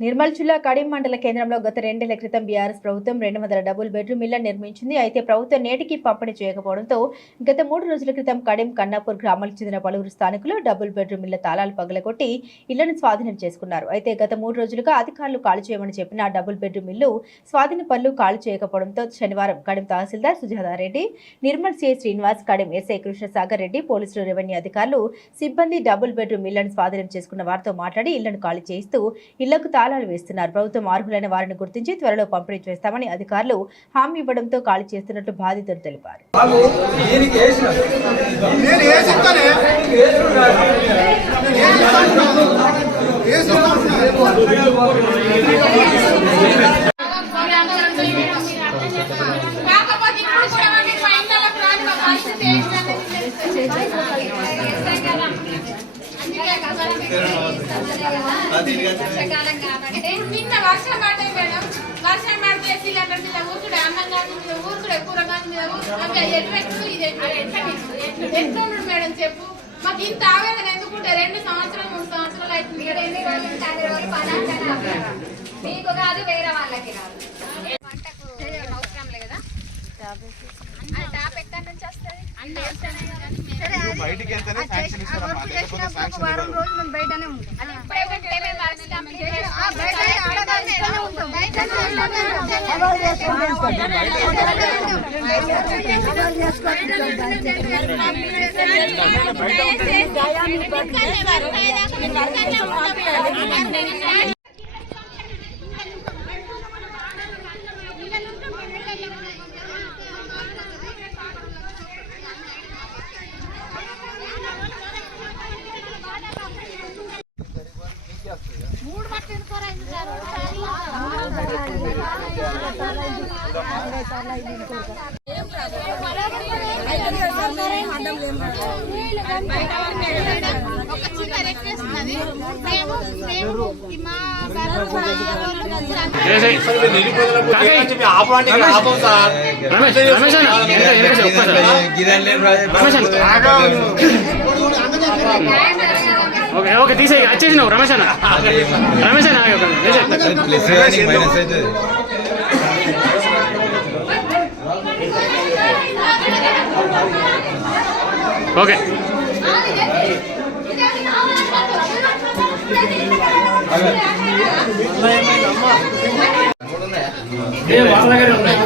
నిర్మల్ జిల్లా కడిం మండల కేంద్రంలో గత రెండేళ్ళ క్రితం బీఆర్ఎస్ ప్రభుత్వం రెండు వందల డబుల్ బెడ్రూమ్ ఇళ్ళను నిర్మించింది. అయితే ప్రభుత్వం నేటికి పంపిణీ చేయకపోవడంతో గత మూడు రోజుల క్రితం కడిం కన్నాపూర్ గ్రామాలకు చెందిన పలువురు స్థానికులు డబుల్ బెడ్రూమ్ ఇళ్ళ తాళాలు పగలగొట్టి ఇళ్ళను స్వాధీనం చేసుకున్నారు. అయితే గత మూడు రోజులుగా అధికారులు ఖాళీ చేయమని చెప్పిన డబుల్ బెడ్రూమ్ ఇల్లు స్వాధీన పనులు ఖాళీ చేయకపోవడంతో శనివారం కడిం తహసీల్దార్ సుజాతారెడ్డి నిర్మల్ సిఐ శ్రీనివాస్ కడిం ఎస్ఐ కృష్ణసాగర్ రెడ్డి పోలీసులు రెవెన్యూ అధికారులు సిబ్బంది డబుల్ బెడ్రూమ్ ఇళ్ళను స్వాధీనం చేసుకున్న వారితో మాట్లాడి ఇళ్ళను ఖాళీ చేయిస్తూ ఇళ్ళకు తాళాలు వేస్తున్నారు. ప్రభుత్వం అర్హులైన వారిని గుర్తించి త్వరలో పంపిణీ చేస్తామని అధికారులు హామీ ఇవ్వడంతో ఖాళీ చేస్తున్నట్లు బాధితులు తెలిపారు. అందుకే కదా. వర్షాకాలం కాబట్టి నిన్న వర్షం పడ్డాయి మేడం వర్షం పడితే సిలిండర్ మీద ఊరుకుడే అన్నం కానీ మీద ఊరుకుడే కూరగాయల మీద ఊరుకుడే. అవి ఎటు పెట్టు ఇది ఎటు పెట్టు. ఎట్లుండు మేడం చెప్పు మాకు ఇంత ఆవేదన ఎందుకుంటే రెండు సంవత్సరాలు మూడు సంవత్సరాలు అవుతుంది మీరు ఎన్ని రోజులు అన్ని. మీకు కాదు వేరే వాళ్ళకి కాదు వంటకు అవసరం లేదా టాప్ ఎక్కడి నుంచి వస్తుంది అన్ని వస్తున్నాయి కదా. బయటికి వెళ్తేనే శాంక్షన్ ఇస్తారమ్మా లేకపోతే శాంక్షన్ అది ఇప్పుడే ఉంటే మేము వర్క్ కంప్లీట్ చేసుకుంటాం. ఒక చిన్న రిక్వెస్ట్ ఉన్నది మేము మేము మా రమేష్ ఓకే ఓకే తీసేయి వచ్చేసినావు రమేష్ అన్న రమేష్ అన్న ఓకే. ఏ వాళ్ళ దగ్గర ఉన్నాయి.